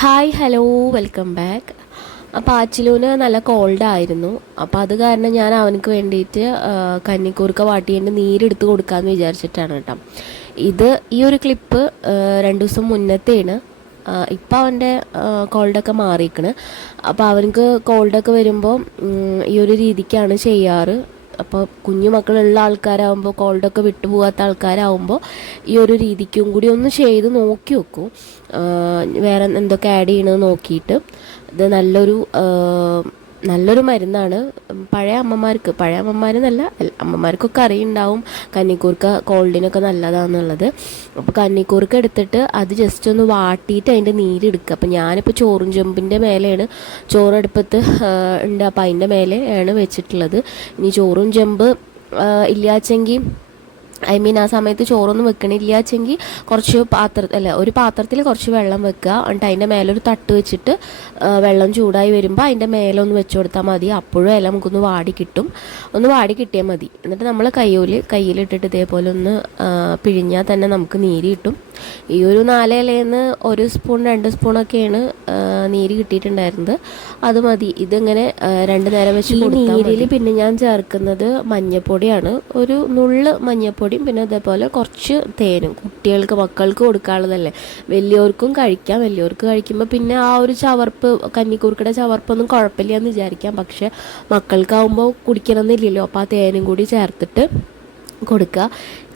Hi hello welcome back. അപ്പോൾ ആച്ചിലൂന് നല്ല കോൾഡായിരുന്നു. അപ്പോൾ അത് കാരണം ഞാൻ അവനക്ക് വേണ്ടിയിട്ട് കന്നിക്കൂർക്ക വാട്ടിയതിൻ്റെ നീരെടുത്ത് കൊടുക്കാമെന്ന് വിചാരിച്ചിട്ടാണ് കേട്ടോ. ഈ ഒരു ക്ലിപ്പ് 2 ദിവസം മുന്നത്തെയാണ്. ഇപ്പം അവൻ്റെ കോൾഡൊക്കെ മാറിയിരിക്കണ്. അപ്പോൾ അവനക്ക് കോൾഡൊക്കെ വരുമ്പോൾ ഈ ഒരു രീതിക്കാണ് ചെയ്യാറ്. അപ്പോൾ കുഞ്ഞു മക്കളുള്ള ആൾക്കാരാകുമ്പോൾ കോൾഡൊക്കെ വിട്ടുപോകാത്ത ആൾക്കാരാകുമ്പോൾ ഈ ഒരു രീതിക്കും കൂടി ഒന്ന് ചെയ്ത് നോക്കി വെക്കും. വേറെ എന്തൊക്കെ ആഡ് ചെയ്യണമെന്ന് നോക്കിയിട്ട്. ഇത് നല്ലൊരു മരുന്നാണ്. പഴയ അമ്മമാരെന്നല്ല അമ്മമാർക്കൊക്കെ അറിയുണ്ടാവും കന്നിക്കൂർക്ക കോൾഡിനൊക്കെ നല്ലതാണെന്നുള്ളത്. അപ്പോൾ കന്നിക്കൂർക്ക എടുത്തിട്ട് അത് ജസ്റ്റ് ഒന്ന് വാട്ടിയിട്ട് അതിൻ്റെ നീരെടുക്കുക. അപ്പോൾ ഞാനിപ്പോൾ ചോറും ചെമ്പിൻ്റെ മേലെയാണ് ചോറടുപ്പത്ത് ഉണ്ട്. അപ്പോൾ അതിൻ്റെ മേലെയാണ് വെച്ചിട്ടുള്ളത്. ഇനി ചോറും ചെമ്പ് ഇല്ലാച്ചെങ്കിൽ ആ സമയത്ത് ചോറൊന്നും വെക്കണില്ലാച്ചെങ്കിൽ ഒരു പാത്രത്തിൽ കുറച്ച് വെള്ളം വെക്കുക. എന്നിട്ട് അതിൻ്റെ മേലൊരു തട്ട് വെച്ചിട്ട് വെള്ളം ചൂടായി വരുമ്പോൾ അതിൻ്റെ മേലെ ഒന്ന് വെച്ച് കൊടുത്താൽ മതി. അപ്പോഴും ഇല നമുക്കൊന്ന് വാടി കിട്ടിയാൽ മതി. എന്നിട്ട് നമ്മൾ കയ്യിലിട്ടിട്ട് ഇതേപോലെ ഒന്ന് പിഴിഞ്ഞാൽ തന്നെ നമുക്ക് നീര് കിട്ടും. ഈ ഒരു 4 ഇലയിൽ 1 സ്പൂൺ 2 സ്പൂണൊക്കെയാണ് നീര് കിട്ടിയിട്ടുണ്ടായിരുന്നത്. അത് മതി. ഇതിങ്ങനെ 2 നേരം വെച്ച് നീരിൽ പിന്നെ ഞാൻ ചേർക്കുന്നത് മഞ്ഞപ്പൊടിയാണ്. ഒരു നുള്ള് മഞ്ഞപ്പൊടിയും പിന്നെ അതേപോലെ കുറച്ച് തേനും. മക്കൾക്ക് കൊടുക്കാനുള്ളതല്ലേ, വലിയവർക്കും കഴിക്കാം. വലിയവർക്ക് കഴിക്കുമ്പോൾ പിന്നെ ആ ഒരു കന്നിക്കൂർക്കയുടെ ചവർപ്പൊന്നും കുഴപ്പമില്ല എന്ന് വിചാരിക്കാം. പക്ഷെ മക്കൾക്കാവുമ്പോൾ കുടിക്കണമെന്നില്ലല്ലോ. അപ്പോൾ ആ തേനും കൂടി ചേർത്തിട്ട് കൊടുക്കുക.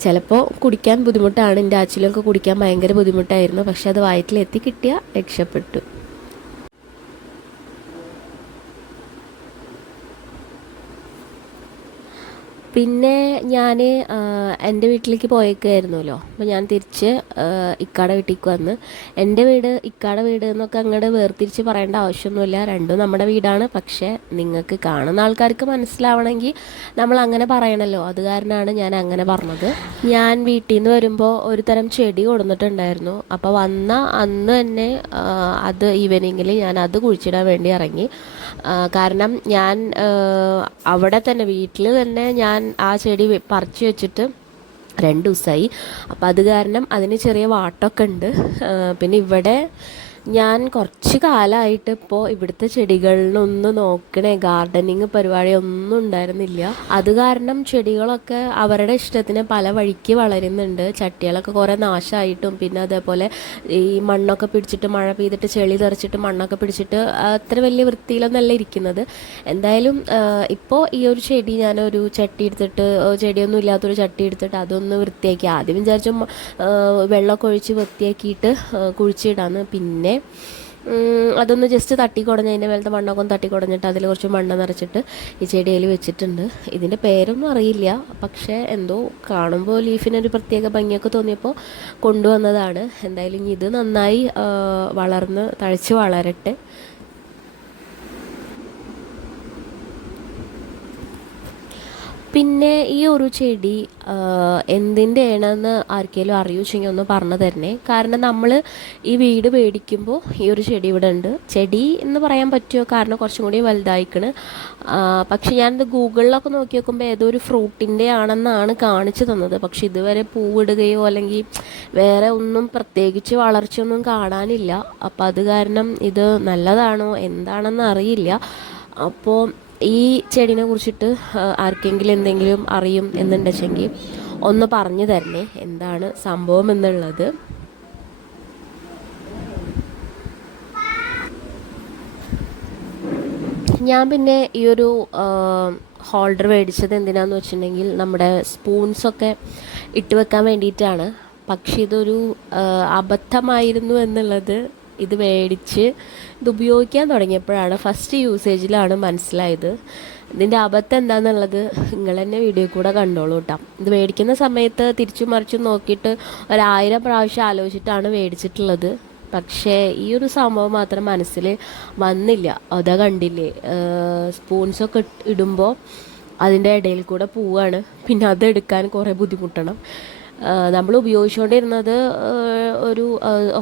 ചിലപ്പോൾ കുടിക്കാൻ ബുദ്ധിമുട്ടാണ്. എൻ്റെ ആച്ചിലൊക്കെ കുടിക്കാൻ ഭയങ്കര ബുദ്ധിമുട്ടായിരുന്നു. പക്ഷെ അത് വയറ്റിലെത്തി കിട്ടിയാൽ രക്ഷപ്പെട്ടു. പിന്നെ ഞാൻ എൻ്റെ വീട്ടിലേക്ക് പോയേക്കായിരുന്നല്ലോ. അപ്പോൾ ഞാൻ തിരിച്ച് ഇക്കാടെ വീട്ടിലേക്ക് വന്ന്. എൻ്റെ വീട് ഇക്കാടെ വീട് എന്നൊക്കെ അങ്ങോട്ട് വേർതിരിച്ച് പറയേണ്ട ആവശ്യമൊന്നുമില്ല. രണ്ടും നമ്മുടെ വീടാണ്. പക്ഷേ നിങ്ങൾക്ക് കാണുന്ന ആൾക്കാർക്ക് മനസ്സിലാവണമെങ്കിൽ നമ്മൾ അങ്ങനെ പറയണമല്ലോ. അത് കാരണമാണ് ഞാൻ അങ്ങനെ പറഞ്ഞത്. ഞാൻ വീട്ടിൽ നിന്ന് വരുമ്പോൾ ഒരു തരം ചെടി കൊടുത്തിട്ടുണ്ടായിരുന്നു. അപ്പോൾ വന്ന അന്ന് തന്നെ അത് ഈവനിങ്ങിൽ ഞാൻ അത് കുഴിച്ചിടാൻ വേണ്ടി ഇറങ്ങി. കാരണം ഞാൻ അവിടെ തന്നെ വീട്ടിൽ തന്നെ ഞാൻ ആ ചെടി പറിച്ചു വെച്ചിട്ട് 2 ദിവസമായി. അപ്പോൾ അത് കാരണം അതിന് ചെറിയ വാട്ടമൊക്കെ ഉണ്ട്. പിന്നെ ഇവിടെ ഞാൻ കുറച്ച് കാലമായിട്ട് ഇപ്പോൾ ഇവിടുത്തെ ചെടികളിലൊന്നും നോക്കണേ ഗാർഡനിങ് പരിപാടി ഒന്നും ഉണ്ടായിരുന്നില്ല. അത് കാരണം ചെടികളൊക്കെ അവരുടെ ഇഷ്ടത്തിന് പല വഴിക്ക് വളരുന്നുണ്ട്. ചട്ടികളൊക്കെ കുറേ നാശമായിട്ടും പിന്നെ അതേപോലെ ഈ മണ്ണൊക്കെ പിടിച്ചിട്ട് മഴ പെയ്തിട്ട് ചെളി തെറിച്ചിട്ട് മണ്ണൊക്കെ പിടിച്ചിട്ട് അത്ര വലിയ വൃത്തിയിലൊന്നല്ല ഇരിക്കുന്നത്. എന്തായാലും ഇപ്പോൾ ഈ ഒരു ചെടി ഞാനൊരു ചട്ടി എടുത്തിട്ട്, ചെടിയൊന്നും ഇല്ലാത്തൊരു ചട്ടി എടുത്തിട്ട് അതൊന്ന് വൃത്തിയാക്കി. ആദ്യം വിചാരിച്ചു വെള്ളമൊക്കെ ഒഴിച്ച് വൃത്തിയാക്കിയിട്ട് കുഴിച്ചിടാന്ന്. പിന്നെ അതൊന്ന് ജസ്റ്റ് തട്ടിക്കുടഞ്ഞ് അതിൻ്റെ മേലത്തെ മണ്ണൊക്കെ ഒന്ന് തട്ടിക്കുടഞ്ഞിട്ട് അതിൽ കുറച്ച് മണ്ണ് നിറച്ചിട്ട് ഈ ചെടിയിൽ വെച്ചിട്ടുണ്ട്. ഇതിൻ്റെ പേരൊന്നും അറിയില്ല. പക്ഷേ എന്തോ കാണുമ്പോൾ ലീഫിനൊരു പ്രത്യേക ഭംഗിയൊക്കെ തോന്നിയപ്പോൾ കൊണ്ടുവന്നതാണ്. എന്തായാലും ഇത് നന്നായി വളർന്ന് തഴച്ച് വളരട്ടെ. പിന്നെ ഈ ഒരു ചെടി എന്തിൻ്റെ ആണെന്ന് ആർക്കെങ്കിലും അറിയുമെങ്കിൽ ഒന്ന് പറഞ്ഞു തരണേ. കാരണം നമ്മൾ ഈ വീട് മേടിക്കുമ്പോൾ ഈ ഒരു ചെടി ഇവിടെ ഉണ്ട്. ചെടി എന്ന് പറയാൻ പറ്റുമോ, കാരണം കുറച്ചും കൂടി വലുതായിക്കണ്. പക്ഷെ ഞാനിത് ഗൂഗിളിലൊക്കെ നോക്കി നോക്കുമ്പോൾ ഏതോ ഒരു ഫ്രൂട്ടിൻ്റെ ആണെന്നാണ് കാണിച്ചു തന്നത്. പക്ഷെ ഇതുവരെ പൂവിടുകയോ അല്ലെങ്കിൽ വേറെ ഒന്നും പ്രത്യേകിച്ച് വളർച്ചയൊന്നും കാണാനില്ല. അപ്പോൾ അത് കാരണം ഇത് നല്ലതാണോ എന്താണെന്ന് അറിയില്ല. അപ്പോൾ ഈ ചെടീനെ കുറിച്ചിട്ട് ആർക്കെങ്കിലും എന്തെങ്കിലും അറിയും എന്നുണ്ടെങ്കിൽ ഒന്ന് പറഞ്ഞു തരണേ, എന്താണ് സംഭവം എന്നുള്ളത്. ഞാൻ പിന്നെ ഈ ഒരു ഹോൾഡർ മേടിച്ചത് എന്തിനാന്ന് വെച്ചിട്ടുണ്ടെങ്കിൽ നമ്മുടെ സ്പൂൺസൊക്കെ ഇട്ട് വെക്കാൻ വേണ്ടിയിട്ടാണ്. പക്ഷെ ഇതൊരു അബദ്ധമായിരുന്നു എന്നുള്ളത് ഇത് മേടിച്ച് ഇത് ഉപയോഗിക്കാൻ തുടങ്ങിയപ്പോഴാണ്, ഫസ്റ്റ് യൂസേജിലാണ് മനസ്സിലായത്. ഇതിൻ്റെ അബദ്ധം എന്താണെന്നുള്ളത് നിങ്ങൾ തന്നെ വീഡിയോ കൂടെ കണ്ടോളൂ കേട്ടോ. ഇത് മേടിക്കുന്ന സമയത്ത് തിരിച്ചും മറിച്ചും നോക്കിയിട്ട് 1000 പ്രാവശ്യം ആലോചിച്ചിട്ടാണ് മേടിച്ചിട്ടുള്ളത്. പക്ഷേ ഈ ഒരു സംഭവം മാത്രം മനസ്സിൽ വന്നില്ല. അതാ കണ്ടില്ലേ, സ്പൂൺസൊക്കെ ഇടുമ്പോൾ അതിൻ്റെ ഇടയിൽ കൂടെ പോവുകയാണ്. പിന്നെ അതെടുക്കാൻ കുറേ ബുദ്ധിമുട്ടണം. നമ്മൾ ഉപയോഗിച്ചുകൊണ്ടിരുന്നത് ഒരു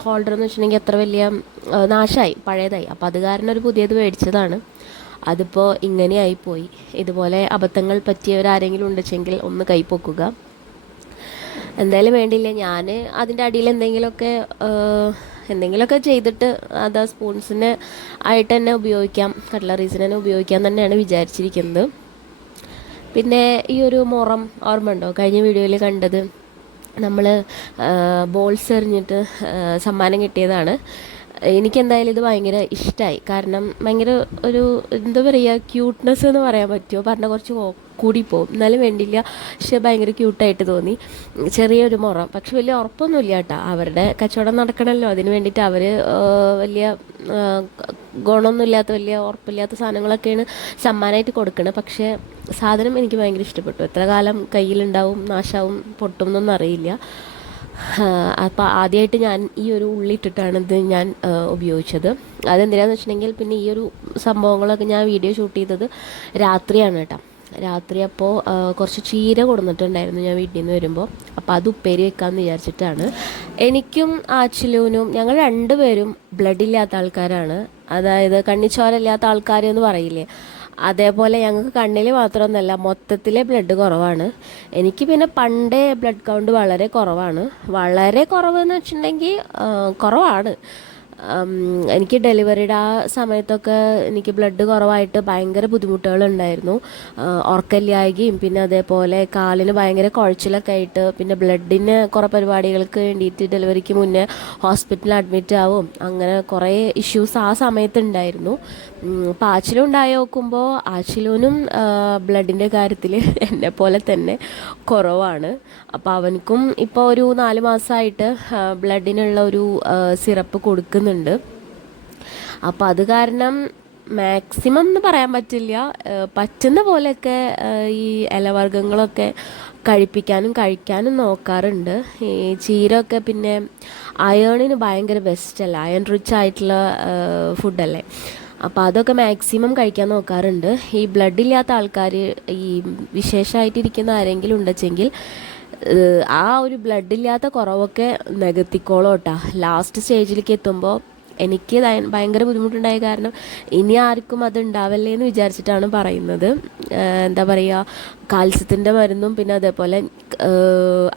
ഹോൾഡർ എന്ന് വെച്ചിട്ടുണ്ടെങ്കിൽ അത്ര വലിയ നാശമായി, പഴയതായി. അപ്പോൾ അത് കാരണം ഒരു പുതിയത് മേടിച്ചതാണ്. അതിപ്പോൾ ഇങ്ങനെയായിപ്പോയി. ഇതുപോലെ അബദ്ധങ്ങൾ പറ്റിയവരാരെങ്കിലും ഉണ്ടെങ്കിൽ ഒന്ന് കൈപ്പൊക്കുക. എന്തായാലും വേണ്ടില്ല, ഞാൻ അതിൻ്റെ അടിയിൽ എന്തെങ്കിലുമൊക്കെ എന്തെങ്കിലുമൊക്കെ ചെയ്തിട്ട് അത് ആ സ്പൂൺസിന് ആയിട്ട് തന്നെ ഉപയോഗിക്കാം, കട്ട്ലറീസിന് തന്നെ ഉപയോഗിക്കാം തന്നെയാണ് വിചാരിച്ചിരിക്കുന്നത്. പിന്നെ ഈ ഒരു മുറം ഓർമ്മ ഉണ്ടോ, കഴിഞ്ഞ വീഡിയോയിൽ കണ്ടത് നമ്മൾ ബോൾസ് എറിഞ്ഞിട്ട് സമ്മാനം കിട്ടിയതാണ്. എനിക്കെന്തായാലും ഇത് ഭയങ്കര ഇഷ്ടമായി. കാരണം ഭയങ്കര ഒരു എന്താ പറയുക, ക്യൂട്ട്നെസ് എന്ന് പറയാൻ പറ്റുമോ, പറഞ്ഞാൽ കുറച്ച് കൂടിപ്പോവും, എന്നാലും വേണ്ടില്ല, പക്ഷെ ഭയങ്കര ക്യൂട്ടായിട്ട് തോന്നി. ചെറിയൊരു മുറം, പക്ഷെ വലിയ ഉറപ്പൊന്നുമില്ല കേട്ടോ. അവരുടെ കച്ചവടം നടക്കണമല്ലോ, അതിന് വേണ്ടിയിട്ട് അവർ വലിയ ഗുണമൊന്നുമില്ലാത്ത വലിയ ഉറപ്പില്ലാത്ത സാധനങ്ങളൊക്കെയാണ് സമ്മാനമായിട്ട് കൊടുക്കുന്നത്. പക്ഷേ സാധനം എനിക്ക് ഭയങ്കര ഇഷ്ടപ്പെട്ടു. എത്ര കാലം കയ്യിലുണ്ടാവും, നാശാവും, പൊട്ടും എന്നൊന്നും അറിയില്ല. അപ്പോൾ ആദ്യമായിട്ട് ഞാൻ ഈ ഒരു ഉള്ളി ഇട്ടിട്ടാണ് ഇത് ഞാൻ ഉപയോഗിച്ചത്. അതെന്തിനാന്ന് വെച്ചിട്ടുണ്ടെങ്കിൽ, പിന്നെ ഈ ഒരു സംഭവങ്ങളൊക്കെ ഞാൻ വീഡിയോ ഷൂട്ട് ചെയ്തത് രാത്രിയാണ് കേട്ടോ. രാത്രി അപ്പോൾ കുറച്ച് ചീര കൊടുത്തിട്ടുണ്ടായിരുന്നു ഞാൻ വീട്ടിൽ നിന്ന് വരുമ്പോൾ. അപ്പോൾ അത് ഉപ്പേരി വെക്കാമെന്ന് വിചാരിച്ചിട്ടാണ്. എനിക്കും ആച്ചിലൂനും ഞങ്ങൾ രണ്ടുപേരും ബ്ലഡ് ഇല്ലാത്ത ആൾക്കാരാണ്. അതായത് കണ്ണിച്ചോരയില്ലാത്ത ആൾക്കാർ എന്ന് പറയില്ലേ, അതേപോലെ ഞങ്ങൾക്ക് കണ്ണിൽ മാത്രമൊന്നുമല്ല, മൊത്തത്തിലെ ബ്ലഡ് കുറവാണ്. എനിക്ക് പിന്നെ പണ്ടേ ബ്ലഡ് കൗണ്ട് വളരെ കുറവാണ്. വളരെ കുറവെന്ന് വെച്ചിട്ടുണ്ടെങ്കിൽ കുറവാണ്. എനിക്ക് ഡെലിവറിയുടെ ആ സമയത്തൊക്കെ എനിക്ക് ബ്ലഡ് കുറവായിട്ട് ഭയങ്കര ബുദ്ധിമുട്ടുകളുണ്ടായിരുന്നു. ഉറക്കമില്ലായ്കയും പിന്നെ അതേപോലെ കാലിന് ഭയങ്കര കുഴച്ചിലൊക്കെ ആയിട്ട്, പിന്നെ ബ്ലഡിന് കുറേ പരിപാടികൾക്ക് വേണ്ടിയിട്ട് ഡെലിവറിക്ക് മുന്നേ ഹോസ്പിറ്റലിൽ അഡ്മിറ്റ് ആവും, അങ്ങനെ കുറേ ഇഷ്യൂസ് ആ സമയത്തുണ്ടായിരുന്നു. അപ്പോൾ ആച്ചിലും ഉണ്ടായി നോക്കുമ്പോൾ ആച്ചിലൂനും ബ്ലഡിൻ്റെ കാര്യത്തിൽ എന്നെ പോലെ തന്നെ കുറവാണ്. അപ്പോൾ അവനക്കും ഇപ്പോൾ ഒരു 4 മാസമായിട്ട് ബ്ലഡിനുള്ള ഒരു സിറപ്പ് കൊടുക്കുന്നുണ്ട്. അപ്പോൾ അത് കാരണം മാക്സിമം എന്ന് പറയാൻ പറ്റില്ല, പറ്റുന്ന പോലെയൊക്കെ ഈ ഇലവർഗ്ഗങ്ങളൊക്കെ കഴിക്കാനും നോക്കാറുണ്ട്. ഈ ചീരയൊക്കെ പിന്നെ അയേണിന് ഭയങ്കര ബെസ്റ്റല്ലേ, അയൺ റിച്ച് ആയിട്ടുള്ള ഫുഡല്ലേ. അപ്പോൾ അതൊക്കെ മാക്സിമം കഴിക്കാൻ നോക്കാറുണ്ട്. ഈ ബ്ലഡ് ഇല്ലാത്ത ആൾക്കാർ, ഈ വിശേഷമായിട്ടിരിക്കുന്ന ആരെങ്കിലും ഉണ്ടെങ്കിൽ ആ ഒരു ബ്ലഡ് ഇല്ലാത്ത കുറവൊക്കെ നികത്തിക്കോളൂ കേട്ടോ. ലാസ്റ്റ് സ്റ്റേജിലേക്ക് എത്തുമ്പോൾ എനിക്ക് ഭയങ്കര ബുദ്ധിമുട്ടുണ്ടായ കാരണം ഇനി ആർക്കും അത് ഉണ്ടാവല്ലേ എന്ന് വിചാരിച്ചിട്ടാണ് പറയുന്നത്. എന്താ പറയുക, കാൽസ്യത്തിൻ്റെ മരുന്നും പിന്നെ അതേപോലെ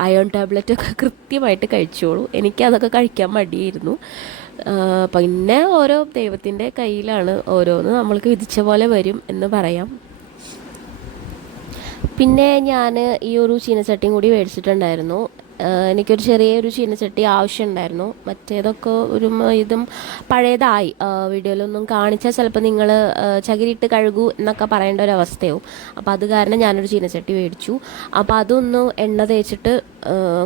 അയൺ ടാബ്ലറ്റൊക്കെ കൃത്യമായിട്ട് കഴിച്ചോളൂ. എനിക്കതൊക്കെ കഴിക്കാൻ മടിയായിരുന്നു. പിന്നെ ഓരോ ദൈവത്തിൻ്റെ കയ്യിലാണ്, ഓരോന്ന് നമ്മൾക്ക് വിധിച്ച പോലെ വരും എന്ന് പറയാം. പിന്നെ ഞാൻ ഈ ഒരു ചീനച്ചട്ടിയും കൂടി മേടിച്ചിട്ടുണ്ടായിരുന്നു. എനിക്കൊരു ചെറിയൊരു ചീനച്ചട്ടി ആവശ്യമുണ്ടായിരുന്നു. മറ്റേതൊക്കെ ഒരു ഇതും പഴയതായി, വീഡിയോയിലൊന്നും കാണിച്ചാൽ ചിലപ്പോൾ നിങ്ങൾ ചകിരിയിട്ട് കഴുകൂ എന്നൊക്കെ പറയേണ്ട ഒരു അവസ്ഥയാവും. അപ്പോൾ അത് കാരണം ഞാനൊരു ചീനച്ചട്ടി മേടിച്ചു. അപ്പോൾ അതൊന്ന് എണ്ണ തേച്ചിട്ട്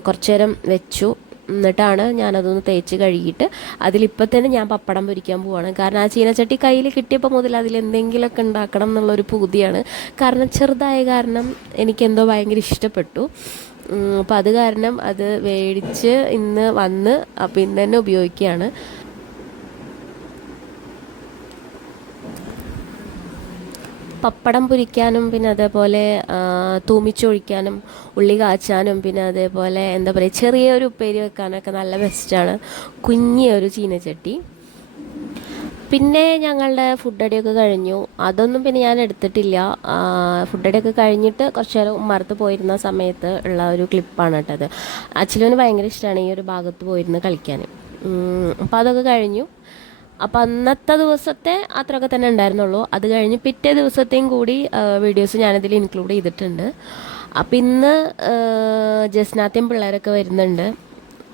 കുറച്ച് നേരം വെച്ചു. എന്നിട്ടാണ് ഞാനതൊന്ന് തേച്ച് കഴുകിയിട്ട് അതിലിപ്പോൾ തന്നെ ഞാൻ പപ്പടം പൊരിക്കാൻ പോവാണ്. കാരണം ആ ചീനച്ചട്ടി കയ്യിൽ കിട്ടിയപ്പോൾ മുതൽ അതിലെന്തെങ്കിലുമൊക്കെ ഉണ്ടാക്കണം എന്നുള്ളൊരു പൂതിയാണ്. കാരണം ചെറുതായ കാരണം എനിക്കെന്തോ ഭയങ്കര ഇഷ്ടപ്പെട്ടു. അപ്പോൾ അത് കാരണം അത് മേടിച്ച് ഇന്ന് വന്ന് അപ്പോൾ ഇന്ന് തന്നെ ഉപയോഗിക്കുകയാണ്. പപ്പടം പൊരിക്കാനും പിന്നെ അതേപോലെ തൂമിച്ചൊഴിക്കാനും ഉള്ളി കാച്ചാനും പിന്നെ അതേപോലെ എന്താ പറയുക, ചെറിയൊരു ഉപ്പേരി വെക്കാനൊക്കെ നല്ല ബെസ്റ്റാണ് കുഞ്ഞിയൊരു ചീനച്ചട്ടി. പിന്നെ ഞങ്ങളുടെ ഫുഡ് അടിയൊക്കെ കഴിഞ്ഞു. അതൊന്നും പിന്നെ ഞാൻ എടുത്തിട്ടില്ല. ഫുഡ് അടിയൊക്കെ കഴിഞ്ഞിട്ട് കുറച്ച് നേരം ഉമ്മറത്ത് പോയിരുന്ന സമയത്ത് ഉള്ള ഒരു ക്ലിപ്പാണ് കേട്ടത്. അച്ഛനും ഭയങ്കര ഇഷ്ടമാണ് ഈ ഒരു ഭാഗത്ത് പോയിരുന്ന് കളിക്കാൻ. അപ്പോൾ അതൊക്കെ കഴിഞ്ഞു. അപ്പോൾ അന്നത്തെ ദിവസത്തെ അത്രയൊക്കെ തന്നെ ഉണ്ടായിരുന്നുള്ളൂ. അത് കഴിഞ്ഞ് പിറ്റേ ദിവസത്തെയും കൂടി വീഡിയോസ് ഞാനിതിൽ ഇൻക്ലൂഡ് ചെയ്തിട്ടുണ്ട്. അപ്പം ഇന്ന് ജസ്നാത്തെയും പിള്ളേരൊക്കെ വരുന്നുണ്ട്.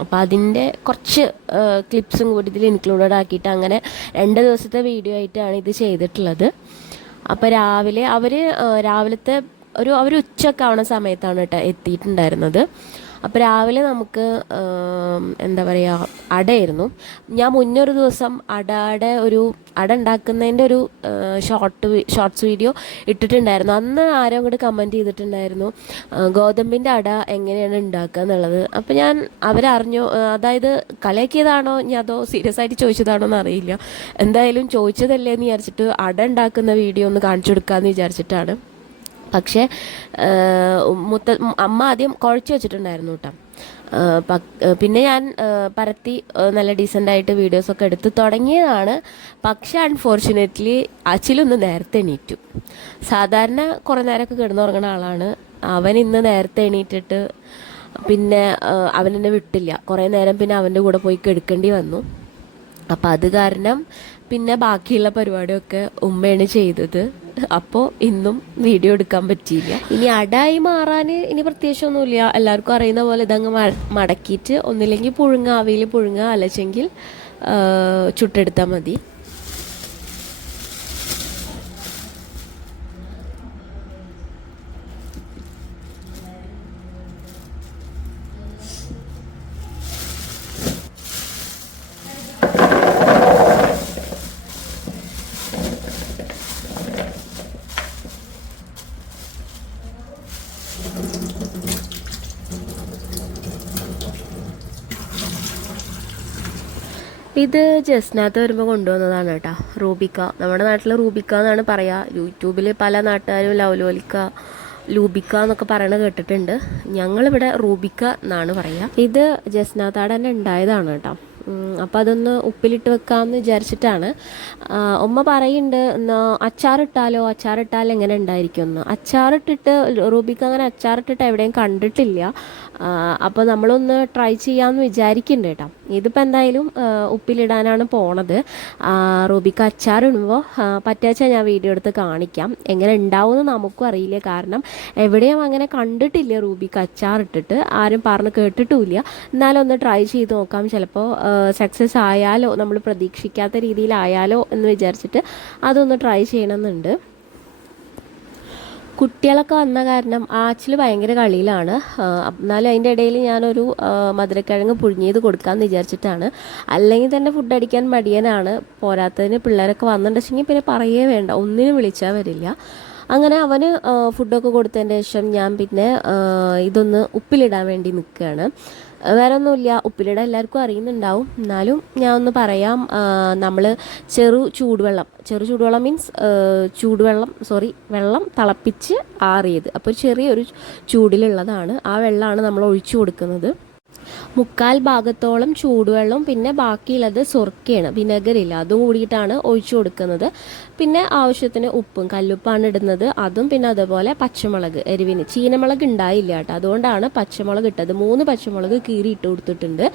അപ്പോൾ അതിൻ്റെ കുറച്ച് ക്ലിപ്സും കൂടി ഇതിൽ ഇൻക്ലൂഡഡ് ആക്കിയിട്ട് അങ്ങനെ 2 ദിവസത്തെ വീഡിയോ ആയിട്ടാണ് ഇത് ചെയ്തിട്ടുള്ളത്. അപ്പോൾ രാവിലത്തെ അവർ ഉച്ചയൊക്കെ ആവുന്ന സമയത്താണ് കേട്ടോ എത്തിയിട്ടുണ്ടായിരുന്നത്. അപ്പോൾ രാവിലെ നമുക്ക് എന്താ പറയുക, അടയായിരുന്നു. ഞാൻ മുന്നൊരു ദിവസം അട ഉണ്ടാക്കുന്നതിൻ്റെ ഒരു ഷോർട്സ് വീഡിയോ ഇട്ടിട്ടുണ്ടായിരുന്നു. അന്ന് ആരോ അങ്ങോട്ട് കമൻറ്റ് ചെയ്തിട്ടുണ്ടായിരുന്നു ഗോതമ്പിൻ്റെ അട എങ്ങനെയാണ് ഉണ്ടാക്കുക എന്നുള്ളത്. അപ്പോൾ ഞാൻ അവരറിഞ്ഞു, അതായത് കളിയാക്കിയതാണോ ഞാൻ അതോ സീരിയസ് ആയിട്ട് ചോദിച്ചതാണോ എന്ന് അറിയില്ല. എന്തായാലും ചോദിച്ചതല്ലേ എന്ന് വിചാരിച്ചിട്ട് അട ഉണ്ടാക്കുന്ന വീഡിയോ ഒന്ന് കാണിച്ചു കൊടുക്കാമെന്ന് വിചാരിച്ചിട്ടാണ്. പക്ഷേ അമ്മ ആദ്യം കുഴച്ച് വെച്ചിട്ടുണ്ടായിരുന്നു കേട്ടോ. പിന്നെ ഞാൻ പരത്തി നല്ല ഡീസൻ്റായിട്ട് വീഡിയോസൊക്കെ എടുത്ത് തുടങ്ങിയതാണ്. പക്ഷേ അൺഫോർച്ചുനേറ്റ്ലി അച്ചിലൊന്ന് നേരത്തെ എണീറ്റു. സാധാരണ കുറേ നേരമൊക്കെ കിടന്നുറങ്ങുന്ന ആളാണ് അവൻ. ഇന്ന് നേരത്തെ എണീറ്റിട്ട് പിന്നെ അവനെന്നെ വിട്ടില്ല. കുറേ നേരം പിന്നെ അവൻ്റെ കൂടെ പോയി കിടക്കേണ്ടി വന്നു. അപ്പം അത് കാരണം പിന്നെ ബാക്കിയുള്ള പരിപാടിയൊക്കെ ഉമ്മയാണ് ചെയ്തത്. അപ്പോൾ ഇന്നും വീഡിയോ എടുക്കാൻ പറ്റിയില്ല. ഇനി അടായി മാറാൻ ഇനി പ്രത്യേകിച്ചൊന്നുമില്ല. എല്ലാവർക്കും അറിയുന്ന പോലെ ഇതങ്ങ് മടക്കിയിട്ട് ഒന്നില്ലെങ്കിൽ പുഴുങ്ങുക, ആവിയിൽ പുഴുങ്ങുക, അല്ലെങ്കിൽ ചുട്ടെടുത്താൽ മതി. ഇത് ജസ്റ്റിനകത്ത് വരുമ്പോൾ കൊണ്ടുവന്നതാണ് കേട്ടോ, റൂബിക്ക. നമ്മുടെ നാട്ടിൽ റൂബിക്ക എന്നാണ് പറയുക. യൂട്യൂബിൽ പല നാട്ടുകാരും ലവലോലിക്ക, ലൂബിക്ക എന്നൊക്കെ പറയണത് കേട്ടിട്ടുണ്ട്. ഞങ്ങളിവിടെ റൂബിക്ക എന്നാണ് പറയുക. ഇത് ജസ്റ്റിനകത്താടെ തന്നെ ഉണ്ടായതാണ് കേട്ടോ. അപ്പോൾ അതൊന്ന് ഉപ്പിലിട്ട് വെക്കാമെന്ന് വിചാരിച്ചിട്ടാണ്. ഉമ്മ പറയുന്നുണ്ട് അച്ചാറിട്ടാൽ എങ്ങനെ ഉണ്ടായിരിക്കും എന്ന്. അച്ചാറിട്ടിട്ട് റൂബിക്ക അങ്ങനെ അച്ചാറിട്ടിട്ട് എവിടെയും കണ്ടിട്ടില്ല. അപ്പോൾ നമ്മളൊന്ന് ട്രൈ ചെയ്യാമെന്ന് വിചാരിക്കുന്നുണ്ട് കേട്ടോ. ഇതിപ്പോൾ എന്തായാലും ഉപ്പിലിടാനാണ് പോണത്. റൂബിക്ക അച്ചാറിടുമ്പോൾ പറ്റുവെച്ചാൽ ഞാൻ വീഡിയോ എടുത്ത് കാണിക്കാം. എങ്ങനെ ഉണ്ടാവുമെന്ന് നമുക്കും അറിയില്ല, കാരണം എവിടെയും അങ്ങനെ കണ്ടിട്ടില്ല റൂബിക്ക അച്ചാറിട്ടിട്ട്, ആരും പറഞ്ഞ് കേട്ടിട്ടുമില്ല. എന്നാലും ഒന്ന് ട്രൈ ചെയ്ത് നോക്കാം. ചിലപ്പോൾ സക്സസ് ആയാലോ, നമ്മൾ പ്രതീക്ഷിക്കാത്ത രീതിയിലായാലോ എന്ന് വിചാരിച്ചിട്ട് അതൊന്ന് ട്രൈ ചെയ്യണമെന്നുണ്ട്. കുട്ടികളൊക്കെ വന്ന കാരണം ആച്ചിൽ ഭയങ്കര കളിയിലാണ്. എന്നാലും അതിൻ്റെ ഇടയിൽ ഞാനൊരു മധുരക്കിഴങ്ങ് പുഴുങ്ങിയത് കൊടുക്കാമെന്ന് വിചാരിച്ചിട്ടാണ്. അല്ലെങ്കിൽ തന്നെ ഫുഡ് അടിക്കാൻ മടിയനാണ്. പോരാത്തതിന് പിള്ളേരൊക്കെ വന്നിട്ടുണ്ടെങ്കിൽ പിന്നെ പറയേ വേണ്ട, ഒന്നിനും വിളിച്ചാൽ വരില്ല. അങ്ങനെ അവന് ഫുഡൊക്കെ കൊടുത്തതിന് ശേഷം ഞാൻ പിന്നെ ഇതൊന്ന് ഉപ്പിലിടാൻ വേണ്ടി നിൽക്കുകയാണ്. വേറെ ഒന്നുമില്ല, ഉപ്പിലിടാൻ എല്ലാവർക്കും അറിയുന്നുണ്ടാവും. എന്നാലും ഞാൻ ഒന്ന് പറയാം. നമ്മൾ ചെറു ചൂടുവെള്ളം മീൻസ് വെള്ളം തിളപ്പിച്ച് ആറിയത്. അപ്പോൾ ചെറിയൊരു ചൂടിലുള്ളതാണ്. ആ വെള്ളമാണ് നമ്മൾ ഒഴിച്ചു കൊടുക്കുന്നത്. 3/4 ഭാഗത്തോളം ചൂടുവെള്ളം, പിന്നെ ബാക്കിയുള്ളത് സുർക്കയാണ്, വിനെഗറില്ല, അതും കൂടിയിട്ടാണ് ഒഴിച്ചു കൊടുക്കുന്നത്. പിന്നെ ആവശ്യത്തിന് ഉപ്പും, കല്ലുപ്പാണ് ഇടുന്നത്, അതും. പിന്നെ അതുപോലെ പച്ചമുളക്, എരിവിന് ചീനമുളക് ഉണ്ടായില്ല കേട്ടോ, അതുകൊണ്ടാണ് പച്ചമുളക് ഇട്ടത്. 3 പച്ചമുളക് കീറി ഇട്ട് കൊടുത്തിട്ടുണ്ട്.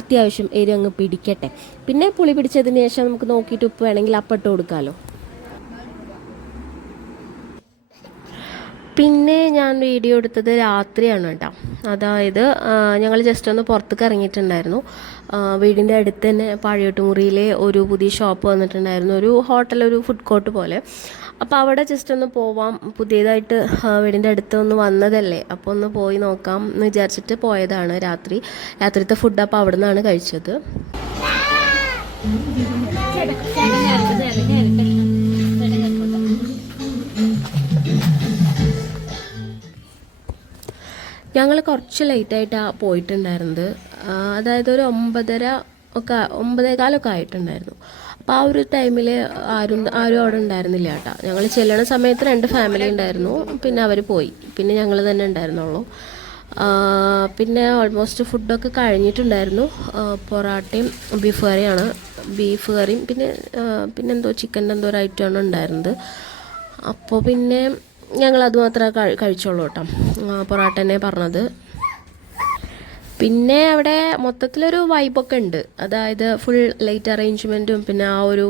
അത്യാവശ്യം എരി അങ്ങ് പിടിക്കട്ടെ. പിന്നെ പുളി പിടിച്ചതിന് ശേഷം നമുക്ക് നോക്കിയിട്ട് ഉപ്പ് വേണമെങ്കിൽ അപ്പം ഇട്ട് കൊടുക്കാമല്ലോ. പിന്നെ ഞാൻ വീഡിയോ എടുത്തത് രാത്രിയാണ് കേട്ടോ. അതായത് ഞങ്ങൾ ജസ്റ്റ് ഒന്ന് പുറത്തേക്ക് ഇറങ്ങിയിട്ടുണ്ടായിരുന്നു. വീടിൻ്റെ അടുത്ത് തന്നെ പാഴിയോട്ടുമുറിയിലെ ഒരു പുതിയ ഷോപ്പ് വന്നിട്ടുണ്ടായിരുന്നു, ഒരു ഹോട്ടൽ, ഒരു ഫുഡ് കോർട്ട് പോലെ. അപ്പോൾ അവിടെ ജസ്റ്റ് ഒന്ന് പോവാം, പുതിയതായിട്ട് വീടിൻ്റെ അടുത്ത് ഒന്ന് വന്നതല്ലേ, അപ്പോൾ ഒന്ന് പോയി നോക്കാം എന്ന് വിചാരിച്ചിട്ട് പോയതാണ്. രാത്രിത്തെ ഫുഡ് അപ്പോൾ അവിടെ നിന്നാണ് കഴിച്ചത്. ഞങ്ങൾ കുറച്ച് ലേറ്റായിട്ടാണ് പോയിട്ടുണ്ടായിരുന്നത്. അതായത് ഒരു 9:15 ആയിട്ടുണ്ടായിരുന്നു. അപ്പോൾ ആ ഒരു ടൈമിൽ ആരും അവിടെ ഉണ്ടായിരുന്നില്ല കേട്ടോ. ഞങ്ങൾ ചെല്ലണ സമയത്ത് 2 ഫാമിലി ഉണ്ടായിരുന്നു, പിന്നെ അവർ പോയി, പിന്നെ ഞങ്ങൾ തന്നെ ഉണ്ടായിരുന്നുള്ളൂ. പിന്നെ ഓൾമോസ്റ്റ് ഫുഡൊക്കെ കഴിഞ്ഞിട്ടുണ്ടായിരുന്നു. പൊറാട്ടയും ബീഫ് കറിയും പിന്നെ എന്തോ ചിക്കൻ്റെ എന്തോ ഒരു ഐറ്റമാണ് ഉണ്ടായിരുന്നത്. അപ്പോൾ പിന്നെ ഞങ്ങൾ അത് മാത്രമേ കഴിച്ചോളൂ കേട്ടോ. പൊറാട്ട തന്നെ പറഞ്ഞത്. പിന്നെ അവിടെ മൊത്തത്തിലൊരു വൈബൊക്കെ ഉണ്ട്. അതായത് ഫുൾ ലൈറ്റ് അറേഞ്ച്മെൻറ്റും പിന്നെ ആ ഒരു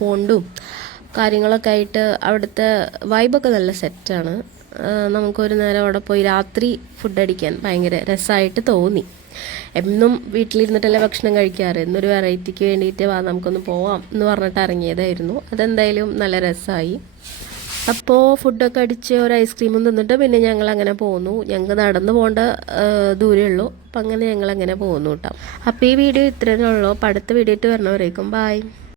പോണ്ടും കാര്യങ്ങളൊക്കെ ആയിട്ട് അവിടുത്തെ വൈബൊക്കെ നല്ല സെറ്റാണ്. നമുക്കൊരു നേരം അവിടെ പോയി രാത്രി ഫുഡ് അടിക്കാൻ ഭയങ്കര രസമായിട്ട് തോന്നി. എന്നും വീട്ടിലിരുന്നിട്ടല്ലേ ഭക്ഷണം കഴിക്കാറ്, എന്നൊരു വെറൈറ്റിക്ക് വേണ്ടിയിട്ട് നമുക്കൊന്ന് പോവാം എന്ന് പറഞ്ഞിട്ട് ഇറങ്ങിയതായിരുന്നു. അതെന്തായാലും നല്ല രസമായി. അപ്പോൾ ഫുഡൊക്കെ അടിച്ച് ഒരു ഐസ്ക്രീമും തിന്നിട്ട് പിന്നെ ഞങ്ങൾ അങ്ങനെ പോന്നു. ഞങ്ങൾക്ക് നടന്നു പോകേണ്ട ദൂരമേ ഉള്ളൂ. അപ്പം അങ്ങനെ ഞങ്ങളങ്ങനെ പോന്നു കേട്ടോ. അപ്പോൾ ഈ വീഡിയോ ഇത്രയേ ഉള്ളൂ. അപ്പോൾ അടുത്ത വീഡിയോ ആയിട്ട് വരണവരേക്കും ബായ്.